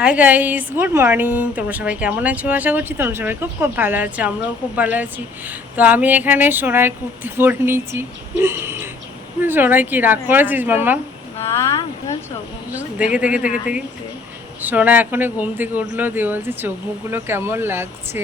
Hi guys good morning তোমরা সবাই কেমন আছো? আশা করছি তোমরা সবাই খুব খুব ভালো আছো আমরাও খুব ভালো আছি। তো আমি এখানে সোনায় কুর্তি পরে নিয়েছি। সোনাই কি রাগ করেছিস মামা দেখে দেখে দেখে দেখে। সোনা এখনই ঘুম থেকে উঠল দিয়ে বলছে চোখ মুখগুলো কেমন লাগছে?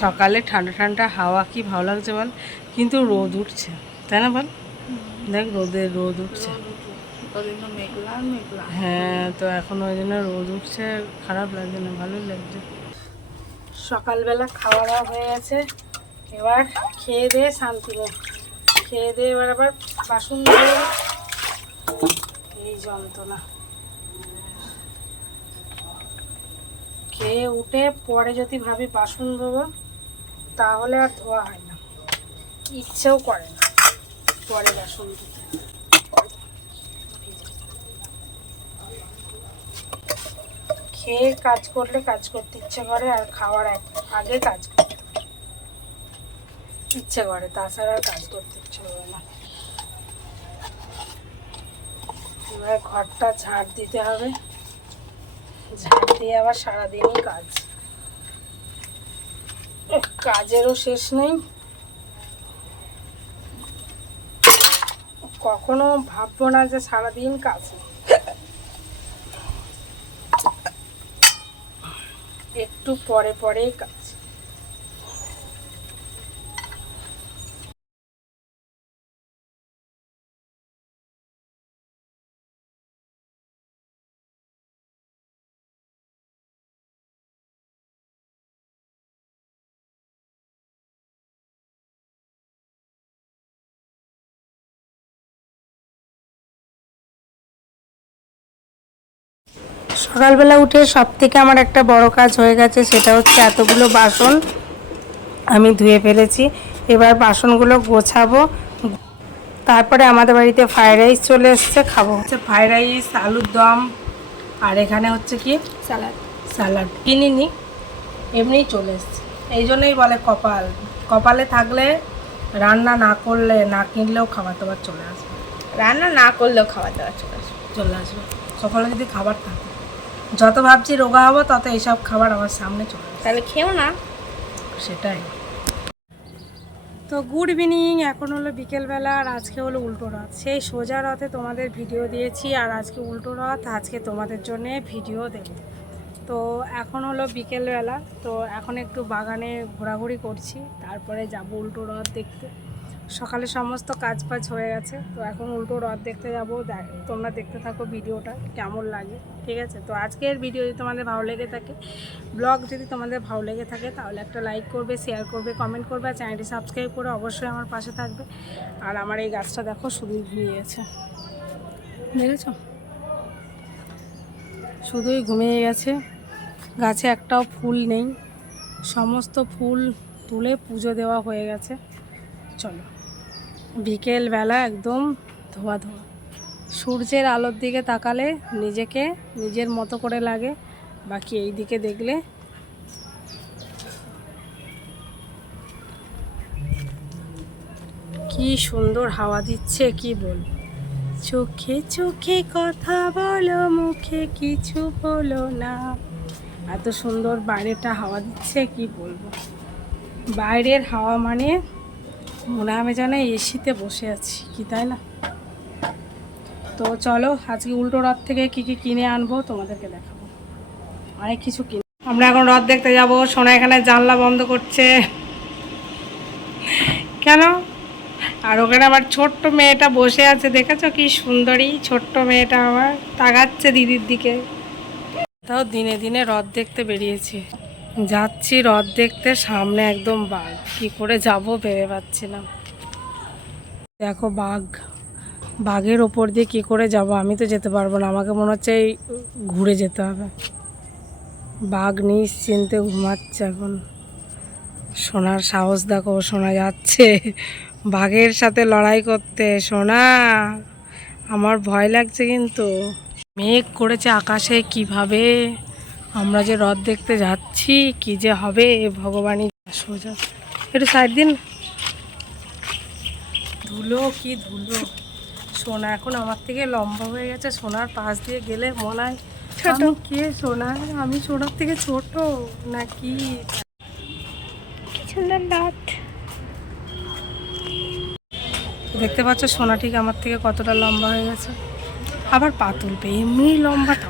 সকালে ঠান্ডা ঠান্ডা হাওয়া কি ভালো লাগছে বল? কিন্তু রোদ উঠছে। তাই না বল? দেখ রোদে রোদ উঠছে। হ্যাঁ তো এখন ওই জন্য রোদ উঠছে খারাপ লাগছে না ভালোই লাগছে। সকালবেলা খাওয়া দাওয়া হয়ে গেছে। এবার খেয়ে দিয়ে শান্তি নেই। খেয়ে দিয়ে এবার আবার বাসন ধুয়ে এই যন্ত্রণা। খেয়ে উঠে পরে যদি ভাবি বাসন ধোবো তাহলে আর ধোয়া হয় না। ইচ্ছেও করে না পরে বাসন ধুতে। খেয়ে কাজ করলে কাজ করতে ইচ্ছে করে আর খাওয়ার আগে কাজ করতে ইচ্ছে করে, তাছাড়া আর কাজ করতে ইচ্ছে করে না। এবার ঘরটা ঝাড় দিতে হবে। ঝাড় দিয়ে আবার সারাদিনই কাজ। কাজেরও শেষ নেই। কখনো ভাববো না যে সারাদিন কাজ নেই। একটু পরে পরেই সকালবেলা উঠে সব থেকে আমার একটা বড় কাজ হয়ে গেছে সেটা হচ্ছে এতগুলো বাসন আমি ধুয়ে ফেলেছি। এবার বাসনগুলো গোছাবো। তারপরে আমাদের বাড়িতে ফ্রাইড রাইস চলে এসছে খাব। হচ্ছে ফ্রাইড রাইস আলুর দম আর এখানে হচ্ছে কি? স্যালাড স্যালাড কিনিনি এমনিই চলে এসছে। এই জন্যই বলে কপাল। কপালে থাকলে রান্না না করলে না কিনলেও খাবার দাবার চলে আসবে। রান্না না করলেও খাবার দাবার চলে আসবে। চলে আসবে। সকালে যদি খাবার থাকে যত ভাবছি রোগা হব তত এইসব খাবার আমার সামনে চলে তাহলে খেও না। সেটাই। তো গুড ইভিনিং এখন হলো বিকেলবেলা আর আজকে হলো উল্টো রথ। সেই সোজা রথে তোমাদের ভিডিও দিয়েছি আর আজকে উল্টো রথ আজকে তোমাদের জন্যে ভিডিও দেব। তো এখন হলো বিকেলবেলা তো এখন একটু বাগানে ঘোরাঘুরি করছি তারপরে যাব উল্টো রথ দেখতে। সকালে সমস্ত কাজ বাজ হয়ে গেছে, তো এখন উল্টো রথ দেখতে যাব তোমরা দেখতে থাকো ভিডিওটা, কেমন লাগে, ঠিক আছে? তো আজকের ভিডিও যদি তোমাদের ভালো লেগে থাকে ব্লগ যদি তোমাদের ভালো লেগে থাকে, তাহলে একটা লাইক করবে শেয়ার করবে কমেন্ট করবে, আর চ্যানেলটি সাবস্ক্রাইব করে অবশ্যই আমার পাশে থাকবে। আর আমার এই গাছটা দেখো শুধুই ঘুমিয়ে গেছে দেখেছ? শুধুই ঘুমিয়ে গেছে। গাছে একটাও ফুল নেই। সমস্ত ফুল তুলে পুজো দেওয়া হয়ে গেছে। চলো। বিকেলবেলা একদম ধোয়া ধোয়া। সূর্যের আলোর দিকে তাকালে নিজেকে নিজের মতো করে লাগে, বাকি এই দিকে দেখলে কি সুন্দর হাওয়া দিচ্ছে, কি বল? চোখে চোখে কথা বলো, মুখে কিছু বলো না। এত সুন্দর বাইরেটা হাওয়া দিচ্ছে, কি বলব? বাইরের হাওয়া মানে মনে আমি যেন এসিতে বসে আছি, কি তাই না? তো চলো, আজকে উল্টো রথ থেকে কি কি কিনে আনব তোমাদেরকে দেখাবো। অনেক কিছু কিনে। আমরা এখন রথ দেখতে যাব, সোনা এখানে জানলা বন্ধ করছে। কেন? আর ওখানে আমার ছোট্ট মেয়েটা বসে আছে, দেখেছ কি সুন্দরী ছোট্ট মেয়েটা আমার? তাকাচ্ছে দিদির দিকে। তাও দিনে দিনে রথ দেখতে বেরিয়েছি। যাচ্ছি রথ দেখতে, সামনে একদম বাঘ। কি করে যাব ভেবে পাচ্ছিলাম দেখো বাঘ। বাঘের ওপর দিয়ে কি করে যাব আমি তো যেতে পারব না। আমাকে মনে হচ্ছে এই ঘুরে যেতে হবে। বাঘ নিশ্চিন্তে ঘুমাচ্ছে এখন। সোনার সাহস দেখো শোনা যাচ্ছে। বাঘের সাথে লড়াই করতে, সোনা। আমার ভয় লাগছে কিন্তু। মেঘ করেছে আকাশে কীভাবে? আমরা যে রথ দেখতে যাচ্ছি কি যে হবে ভগবানই সোজা। একটু সাইড দিন। ধুলো কি ধুলো। সোনা এখন আমার থেকে লম্বা হয়ে গেছে সোনার পাশ দিয়ে গেলে মনে হয় ছোট। আমি কে সোনা? আমি সোনার থেকে ছোট নাকি কি? সুন্দর দাঁত দেখতে পাচ্ছ সোনা ঠিক আমার থেকে কতটা লম্বা হয়ে গেছে। আবার পা তুলবে এমনি লম্বাটা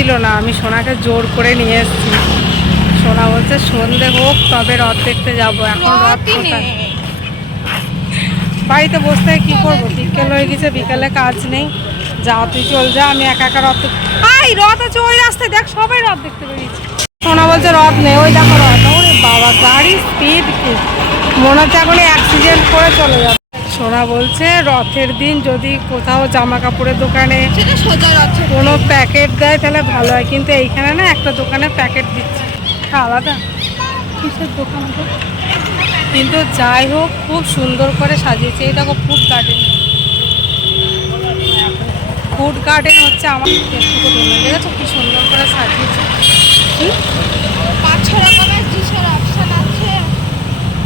আসছিল না। আমি সোনাকে জোর করে নিয়ে এসেছি। সোনা বলছে সন্ধে হোক তবে রথ দেখতে যাব। এখন রথ কোথায়? বাড়িতে বসে থেকে কি করব? বিকেল হয়ে গেছে বিকেলে কাজ নেই। যা তুই চল যা আমি একা একা রথ আই রথ আছে ওই রাস্তায় দেখ সবাই রথ দেখতে বেরিয়েছে। সোনা বলছে রথ নেই ওই দেখো রথ। ওরে বাবা গাড়ি স্পিড কি? মনে হচ্ছে এখন অ্যাক্সিডেন্ট করে চলে যাবে সোনা বলছে রথের দিন যদি কোথাও জামা কাপড়ের দোকানে কোনো প্যাকেট দেয় তাহলে ভালো হয়। কিন্তু এইখানে না একটা দোকানে প্যাকেট দিচ্ছে। আলাদা। কিসের দোকান কিন্তু যাই হোক খুব সুন্দর করে সাজিয়েছে। এই দেখো ফুড গার্ডেন ফুড গার্ডেন হচ্ছে আমার একটুকু দোকান দেখেছ কি সুন্দর করে সাজিয়েছে? পাঁচ ছ রকমের অপশন আছে।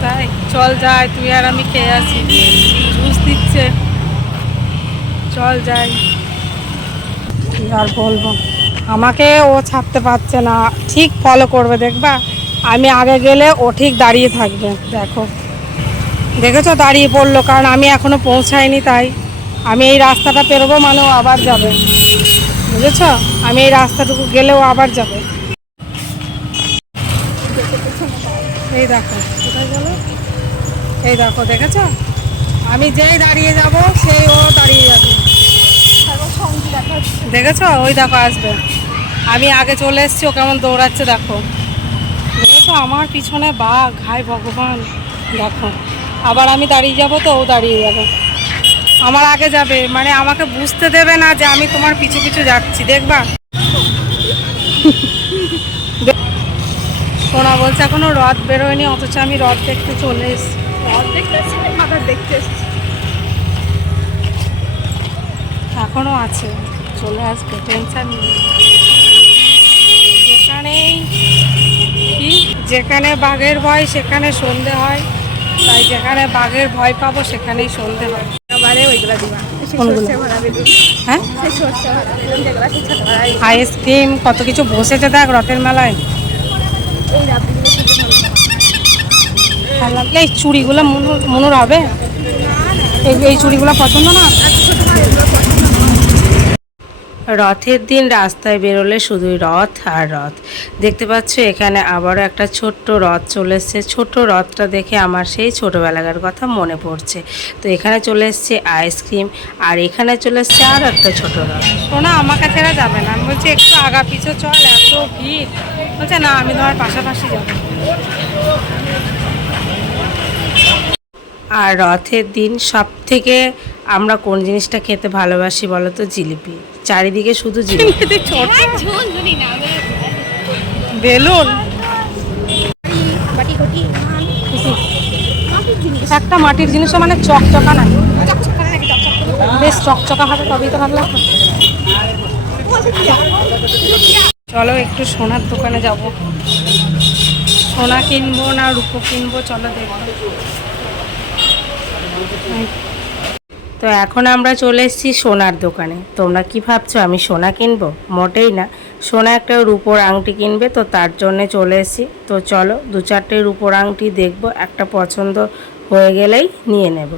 তাই চল যাই তুই আর আমি খেয়ে আসি। দিচ্ছে। চল যাই। আর বলব? আমাকে ও ছাড়তে পারছে না। ঠিক ফলো করবে, দেখবা? আমি আগে গেলে ও ঠিক দাঁড়িয়ে থাকবে। দেখো। দেখেছ? দাঁড়িয়ে পড়ল, কারণ আমি এখনও পৌঁছাইনি, তাই। আমি এই রাস্তাটা পেরোবো মানে ও আবার যাবে। বুঝেছ? আমি এই রাস্তাটুকু গেলেও আবার যাবে। এই দেখো। গেল? এই দেখো, দেখেছ? আমি যেই দাঁড়িয়ে যাব, সেই ও দাঁড়িয়ে যাবে। দেখেছ? ওই দেখো আসবে। আমি আগে চলে এসেছি, ও কেমন দৌড়াচ্ছে দেখো। দেখেছ? আমার পিছনে বাঘ হাই ভগবান। দেখো, আবার আমি দাঁড়িয়ে যাব তো, ও দাঁড়িয়ে যাবে। আমার আগে যাবে মানে আমাকে বুঝতে দেবে না যে আমি তোমার পিছু পিছু যাচ্ছি, দেখবা? সোনা বলছে, এখনও রথ বেরোয়নি, অথচ আমি রথ দেখতে চলে এসেছি। দেখতে এসেছি। এখনও আছে। চলে আসবে টেনশন নেই। যেখানেই কি যেখানে বাঘের ভয় সেখানে সন্ধে হয়। তাই যেখানে বাঘের ভয় পাবো সেখানেই সন্ধে হয়। এবারে ওইগুলো দিবা। হ্যাঁ? আইসক্রিম কত কিছু বসেছে দেখ রথের মেলায়। ভালো এই চুড়িগুলো মনুর হবে? এই চুড়িগুলো পছন্দ না? রথের দিন রাস্তায় বেরোলে শুধুই রথ আর রথ। দেখতে পাচ্ছ এখানে আবারও একটা ছোট্ট রথ চলে এসছে। ছোট্ট রথটা দেখে আমার সেই ছোটোবেলাকার কথা মনে পড়ছে। তো এখানে চলে এসছে আইসক্রিম আর এখানে চলে এসছে আর একটা ছোট রথ। শোনা আমার কাছে ছেড়ে যাবে না। আমি বলছি একটু আগা পিছু চল এত ভিড়। বলছে না আমি তোমার পাশাপাশি যাব। আর রথের দিন সব থেকে আমরা কোন জিনিসটা খেতে ভালোবাসি বলো তো জিলিপি। চারিদিকে শুধু জিলিপি। বেলুন। মাটির জিনিস একটা মাটির জিনিসও মানে চকচকা না বেশ চকচকা হবে তবেই তো ভালো চলো একটু সোনার দোকানে যাব। সোনা কিনবো না রূপো কিনবো? চলো দেখব তো এখন আমরা চলে এসেছি সোনার দোকানে। তোমরা কি ভাবছ? আমি সোনা কিনবো? মোটেই না। সোনা একটা রূপোর আংটি কিনবে তো তার জন্য চলে এসেছি। তো চলো দু চারটে রূপোর আংটি দেখব একটা পছন্দ হয়ে গেলেই নিয়ে নেব।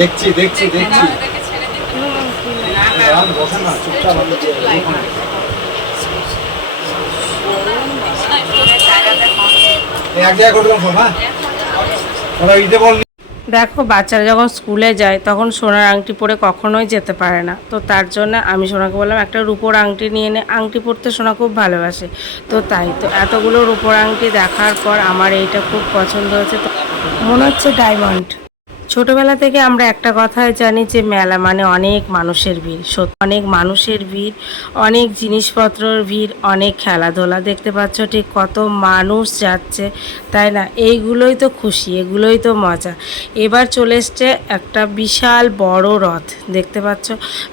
দেখছি দেখছি দেখছি আর বসে না চুপচাপ আমি এই এক জায়গায় করলাম সব হ্যাঁ ওরা ইটে বল দেখো বাচ্চারা যখন স্কুলে যায় তখন সোনার আংটি পরে কখনোই যেতে পারে না। তো তার জন্য আমি সোনাকে বললাম একটা রূপোর আংটি নিয়ে নে। আংটি পরতে সোনা খুব ভালোবাসে। তো তাই তো এতগুলো রূপোর আংটি দেখার পর আমার এইটা খুব পছন্দ হয়েছে। তো মনে হচ্ছে ডায়মন্ড ছোটবেলা থেকে আমরা একটা কথাই জানি যে মেলা মানে অনেক মানুষের ভিড়। সত্যি অনেক মানুষের ভিড়, অনেক জিনিসপত্রর ভিড়, অনেক খেলাধুলা। দেখতে পাচ্ছ ঠিক কত মানুষ যাচ্ছে, তাই না? এইগুলোই তো খুশি, এগুলোই তো মজা। এবার চলে এসছে একটা বিশাল বড় রথ। দেখতে পাচ্ছ?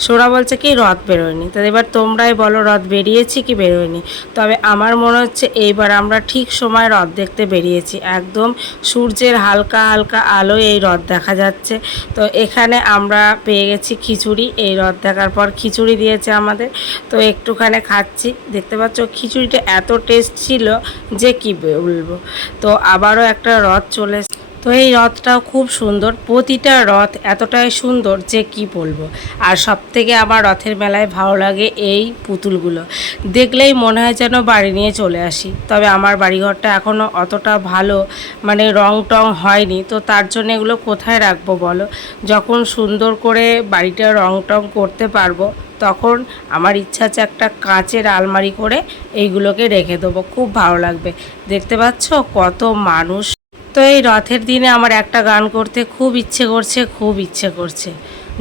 সোরা বলছে কি, রথ বেরোয়নি। তো এবার তোমরাই বলো, রথ বেরিয়েছি কি বেরোয়নি? তবে আমার মনে হচ্ছে এইবার আমরা ঠিক সময় রথ দেখতে বেরিয়েছি। একদম সূর্যের হালকা হালকা আলোয় এই রথ দেখা যাচ্ছে। তো এখানে আমরা পেয়ে গেছি খিচুড়ি। এই রথ দেখার পর খিচুড়ি দিয়েছে আমাদের। তো একটুখানে খাচ্ছি। দেখতে পাচ্ছ, খিচুড়িটা এত টেস্ট ছিল যে কি বলব। তো আবারও একটা রথ চলে। তো এই রথটাও খুব সুন্দর। প্রতিটা রথ এতটাই সুন্দর যে কি বলব? আর সব থেকে আমার রথের মেলায় ভালো লাগে এই পুতুলগুলো। দেখলেই মনে হয় যেন বাড়ি নিয়ে চলে আসি। তবে আমার বাড়িঘরটা এখনও অতটা ভালো মানে রং টং হয়নি। তো তার জন্য এগুলো কোথায় রাখব বলো? যখন সুন্দর করে বাড়িটা রং টং করতে পারব, তখন আমার ইচ্ছা আছে একটা কাঁচের আলমারি করে এইগুলোকে রেখে দেবো। খুব ভালো লাগবে। দেখতে পাচ্ছ কত মানুষ তো এই রথের দিনে আমার একটা গান করতে খুব ইচ্ছে করছে, খুব ইচ্ছে করছে।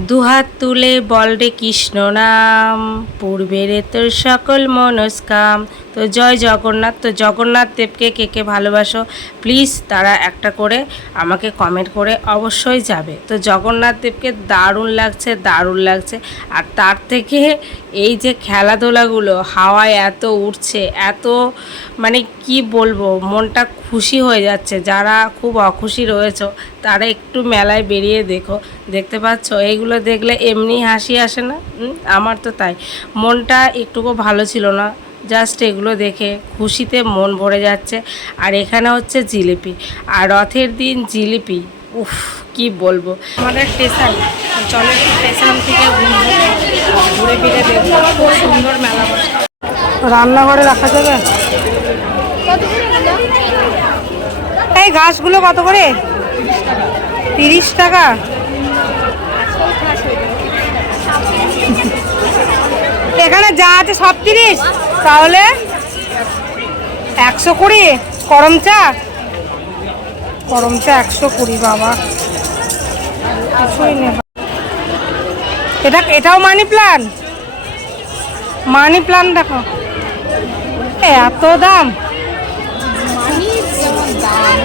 দুহাত তুলে বল রে কৃষ্ণ নাম পূর্বেরে তোর সকল মনস্কাম তো জয় জগন্নাথ, তো জগন্নাথ দেবকে কে কে ভালোবাসো প্লিজ তারা একটা করে আমাকে কমেন্ট করে অবশ্যই যাবে। তো জগন্নাথ দেবকে দারুণ লাগছে দারুণ লাগছে। আর তার থেকে এই যে খেলাধুলাগুলো হাওয়ায় এত উঠছে এত মানে কি বলব, মনটা খুশি হয়ে যাচ্ছে। যারা খুব অখুশি রয়েছে, তারা একটু মেলায় বেরিয়ে দেখো। দেখতে পাচ্ছ, এইগুলো দেখলে এমনি হাসি আসে না? আমার তো তাই। মনটা একটুকু ভালো ছিল না। জাস্ট এগুলো দেখে খুশিতে মন ভরে যাচ্ছে। আর এখানে হচ্ছে জিলিপি। আর রথের দিন জিলিপি, উফ, কি বলব। আমাদের স্টেশন, চলে স্টেশন থেকে ঘুরে ফিরে দেখব। খুব সুন্দর মেলা রান্নাঘরে রাখা যাবে? এই ঘাসগুলো কত করে? তিরিশ টাকা। এখানে যা আছে সব তিরিশ? তাহলে একশো কুড়ি? করম চা? করম চা একশো কুড়ি, বাবা। কিছুই এটা, এটাও মানি প্ল্যান মানি প্ল্যান দেখো। এত দাম দাম?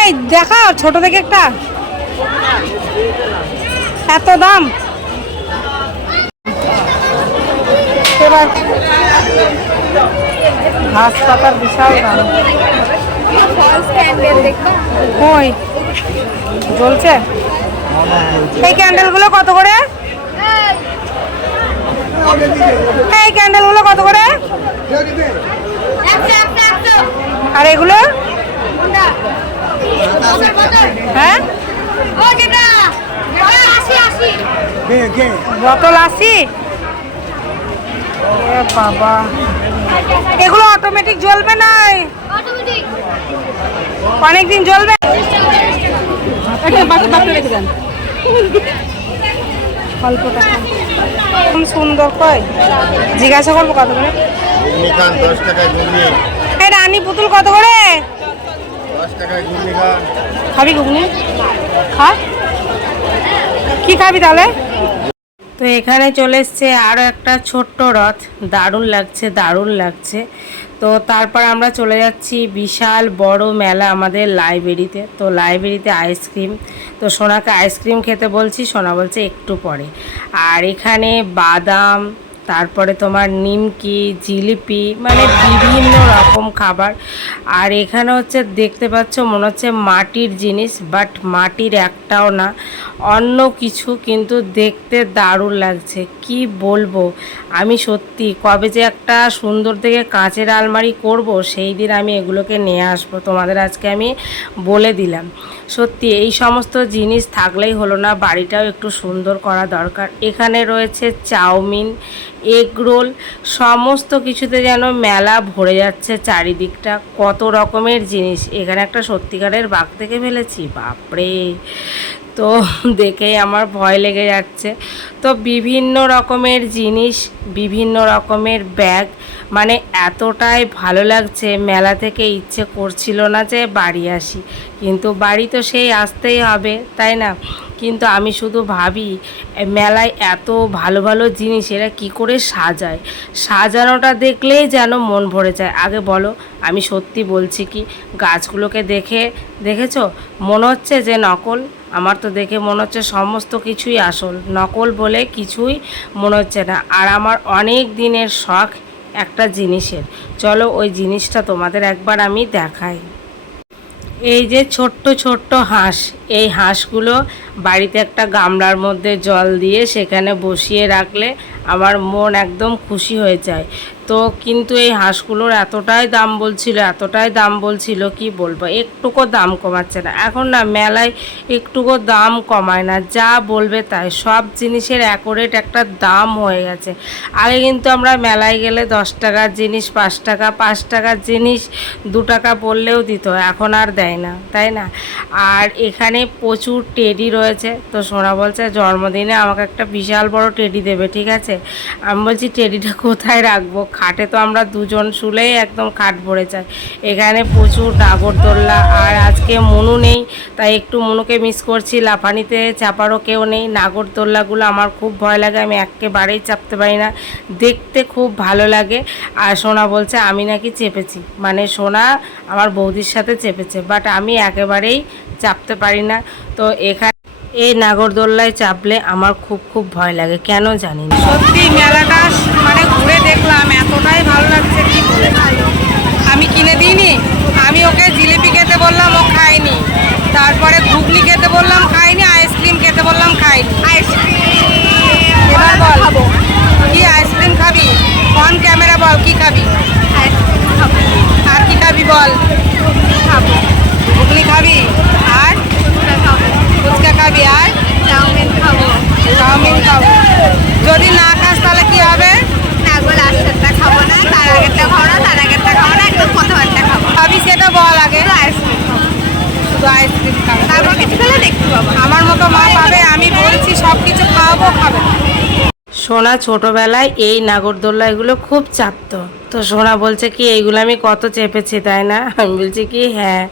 এই, দেখাও, ছোট থেকে একটা। এত দাম? এবার ঘাস পাতার বিশাল দাম। কই? জ্বলছে? এই ক্যান্ডেলগুলো কত করে? এই ক্যান্ডেলগুলো কত করে? আর এগুলো? হ্যাঁ? বোতল আশি। বাবা। এগুলো অটোমেটিক জ্বলবে না? অটোমেটিক অনেক দিন। জ্বলবে অল্প টাকা। খুব সুন্দর কই? জিজ্ঞাসা করব কত করে? রানী পুতুল কত করে? খাবি ঘুগনি? খা। কি খাবি তাহলে? তো এখানে চলে এসছে আরও একটা ছোট্ট রথ। দারুণ লাগছে দারুণ লাগছে। তো তারপর আমরা চলে যাচ্ছি বিশাল বড় মেলা আমাদের লাইব্রেরিতে। তো লাইব্রেরিতে আইসক্রিম। তো সোনাকে আইসক্রিম খেতে বলছি, সোনা বলছে একটু পরে। আর এখানে বাদাম তারপরে তোমার নিমকি, জিলিপি মানে বিভিন্ন রকম খাবার। আর এখানে হচ্ছে দেখতে পাচ্ছ, মনে হচ্ছে মাটির জিনিস বাট মাটির একটাও না, অন্য কিছু, কিন্তু দেখতে দারুণ লাগছে। কি বলব? আমি সত্যি, কবে যে একটা সুন্দর থেকে কাঁচের আলমারি করব, সেই দিন আমি এগুলোকে নিয়ে আসব। তোমাদের আজকে আমি বলে দিলাম। সত্যি, এই সমস্ত জিনিস থাকলেই হলো না, বাড়িটাও একটু সুন্দর করা দরকার। এখানে রয়েছে চাউমিন এগ রোল, সমস্ত কিছুতে যেন মেলা ভরে যাচ্ছে চারিদিকটা। কত রকমের জিনিস। এখানে একটা সত্যিকারের বাঘ থেকে ফেলেছি। বাপরে! তো দেখেই আমার ভয় লেগে যাচ্ছে। তো বিভিন্ন রকমের জিনিস, বিভিন্ন রকমের ব্যাগ মানে এতটাই ভালো লাগছে, মেলা থেকে ইচ্ছে করছিল না যে বাড়ি আসি। কিন্তু বাড়ি তো সেই আসতেই হবে, তাই না? কিন্তু আমি শুধু ভাবি মেলায় এত ভালো ভালো জিনিস, এরা কী করে সাজায়? সাজানোটা দেখলেই যেন মন ভরে যায়। আগে বলো, আমি সত্যি বলছি কি, গাছগুলোকে দেখে, দেখেছ? মনে হচ্ছে যে নকল। আমার তো দেখে মনে হচ্ছে সমস্ত কিছুই আসল। নকল বলে কিছুই মনে হচ্ছে না। আর আমার অনেক দিনের শখ একটা জিনিসের। চলো ওই জিনিসটা তোমাদের একবার আমি দেখাই। এই যে ছোট্ট ছোট্ট হাঁস। এই হাঁসগুলো বাড়িতে একটা গামলার মধ্যে জল দিয়ে সেখানে বসিয়ে রাখলে আমার মন একদম খুশি হয়ে যায়। তো কিন্তু এই হাঁসগুলোর এতটাই দাম বলছিল, এতটাই দাম বলছিল, কি বলব? একটুকু দাম কমাচ্ছে না। এখন না মেলায় একটুকু দাম কমায় না, যা বলবে তাই। সব জিনিসের অ্যাকোরেট একটা দাম হয়ে গেছে। আগে কিন্তু আমরা মেলায় গেলে দশ টাকার জিনিস, পাঁচ টাকা, পাঁচ টাকার জিনিস, দু টাকা বললেও দিত, এখন আর দেয় না, তাই না? আর এখানে প্রচুর টেডি রয়েছে। তো সোনা বলছে, জন্মদিনে আমাকে একটা বিশাল বড় টেডি দেবে, ঠিক আছে? আমি বলছি টেডিটা কোথায় রাখব? খাটে তো আমরা দুজন শুলেই একদম খাট ভরে যায় এখানে প্রচুর নাগরদোল্লা আর আজকে মনু নেই, তাই একটু মনুকে মিস করছি। লাফানিতে চাপারও কেউ নেই। নাগরদোল্লাগুলো আমার খুব ভয় লাগে, আমি একেবারেই চাপতে পারি না। দেখতে খুব ভালো লাগে। আর সোনা বলছে, আমি নাকি চেপেছি। মানে সোনা আমার বৌদির সাথে চেপেছে বাট আমি একেবারেই চাপতে পারি না। তো এখানে এই নাগরদোল্লায় চাপলে আমার খুব খুব ভয় লাগে, কেন জানি সত্যি মেলাটা ঘুরে দেখলাম এতটাই ভালো লাগছে কি বলে আমি কিনে দিইনি আমি ওকে জিলিপি খেতে বললাম ও খায়নি তারপরে ঘুগনি খেতে বললাম খায়নি আইসক্রিম খেতে বললাম খায়নি এবার বল কি আইসক্রিম খাবি অন ক্যামেরা বল কি খাবি আর কি খাবি বল ঘুগনি খাবি আর ফুচকা খাবি আর চাউমিন খাব চাউমিন খাব যদি না খাস তাহলে কি হবে নাগর আসারটা খাব না তার আগেরটা খাব না তার আগেরটা খাব না একদম প্রথমেরটা খাব খাবি সেটা বল আগে আইসক্রিম খাব আমার মতো আমি বলছি সব কিছু সোনা ছোটবেলায় এই নাগরদোল্লা এগুলো খুব চাপতো। তো সোনা বলছে কি, এইগুলো আমি কত চেপেছি, তাই না? আমি বলছি কি হ্যাঁ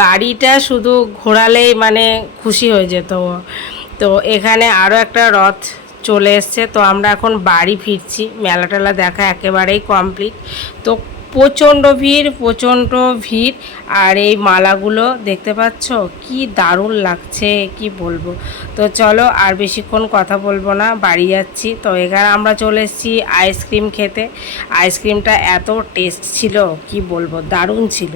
গাড়িটা শুধু ঘোরালেই মানে খুশি হয়ে যেত তো এখানে আরও একটা রথ চলে এসছে। তো আমরা এখন বাড়ি ফিরছি। মেলা টেলা দেখা একেবারেই কমপ্লিট তো প্রচণ্ড ভিড় প্রচণ্ড ভিড়। আর এই মালাগুলো দেখতে পাচ্ছ? কি দারুণ লাগছে, কি বলব? তো চলো আর বেশিক্ষণ কথা বলব না, বাড়ি যাচ্ছি। তো এখানে আমরা চলে এসেছি আইসক্রিম খেতে। আইসক্রিমটা এত টেস্ট ছিল, কি বলব? দারুণ ছিল।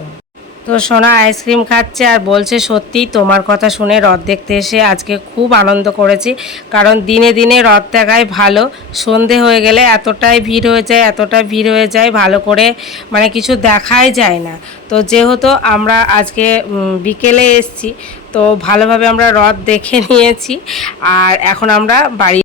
তো সোনা আইসক্রিম খাচ্ছে আর বলছে সত্যি তোমার কথা শুনে রথ দেখতে এসে আজকে খুব আনন্দ করেছি। কারণ দিনে দিনে রথ দেখায় ভালো। সন্ধে হয়ে গেলে এতটাই ভিড় হয়ে যায় এতটাই ভিড় হয়ে যায়, ভালো করে মানে কিছু দেখাই যায় না। তো যেহেতু আমরা আজকে বিকেলে এসছি, তো ভালোভাবে আমরা রথ দেখে নিয়েছি। আর এখন আমরা বাড়ি